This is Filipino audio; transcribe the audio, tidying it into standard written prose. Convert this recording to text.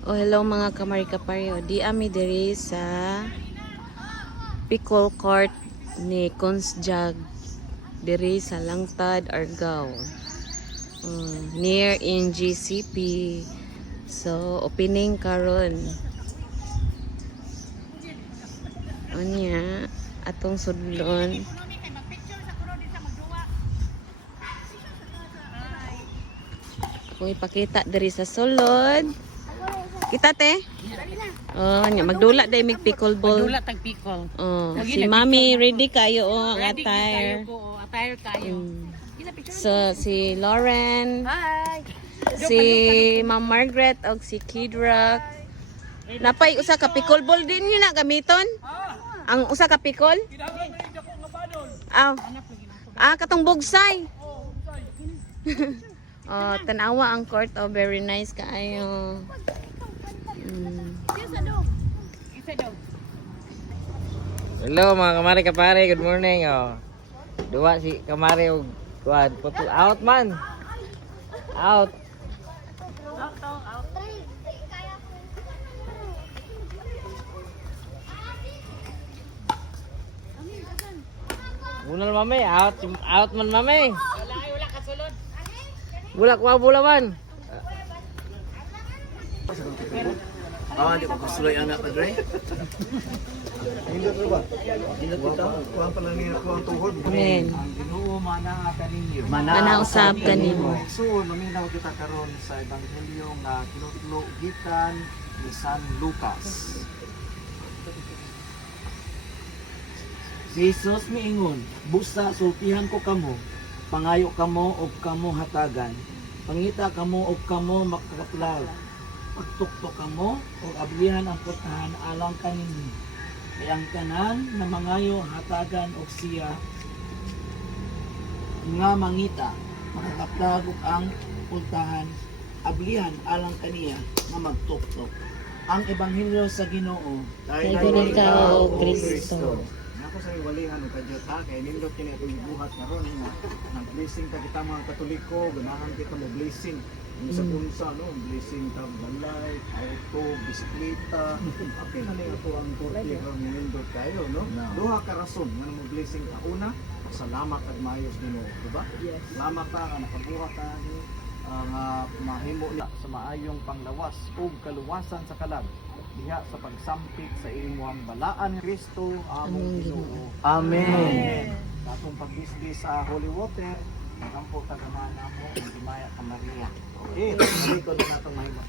Oh, hello mga kamari-kapari. Di ami diri sa pickle cart ni Consjag diri sa Langtad, Argao. Near in GCP. So, opening karon. Anya, atong sudlon. Kung ipakita diri sa sulod. Kita te? Oh, nya magdula day mig pickleball. Magdula tag pickle. Oh, si Mami ready kayo ang Ready attire. kayo po. Attire kayo. So si Lauren, Hi. si Ma'am Margaret og si Kid Rock. Napay usa ka pickleball din yun na gamiton? Ang usa ka pickle? Katong bugsay. Oh, tanawa ang court. Oh, very nice kaayo. Hello mga kamari kapare, good morning. Oh. Dua si kamari og kuan puto out man. Out. Bunal mami, out man mami. Wala ka sulod. Bulak wa bulawan. Di ba kusuloy anak na Dre? Hindot na ba? Hindot ito? Kuhaan pala niya ko ang tuhod. Amen. Ang Ginoo mana kaninyo. Manausab kanimo. So, maminaw kita karon sa Ebanghelyo nga kinutlo gikan ni San Lucas. Si Jesus miingon, busa sultihan ko kamo, pangayo kamo og kamo hatagan, pangita kamo og kamo makakaplag, pagtuktok kamo og ablihan ang putahan alang kaninyo. Kay ang tanan na mangayo hatagan og siya nga mangita, makakaplag og ang putahan ablihan alang kaniya nga magtuktok. Ang ebanghelyo sa Ginoo Kay ikaw, Kristo. Ako sa iwalihan ng kadyot ha, kaya nindot kini ito ibuhat na ron nga nag-blessing ta kita mga Katoliko, ganahan kita mo blessing yung sa punsa, no? Blessing ta balay, auto, bisikleta apin na ito ang turti ron nindot kayo, no? Duha ka rason nga mo blessing ka. Una, salamat at maayos nino, diba? Salamat ka nga nakabuhat ka nga mahimo na sa maayong panglawas ug kaluwasan sa kalag diha sa pagsampit sa imong balaan ni Kristo among Ginoo. Amen. Atong pagbisbis sa holy water, nagampo ta gamana mo, Maya ka Maria. Okay, dito na natong mahimo.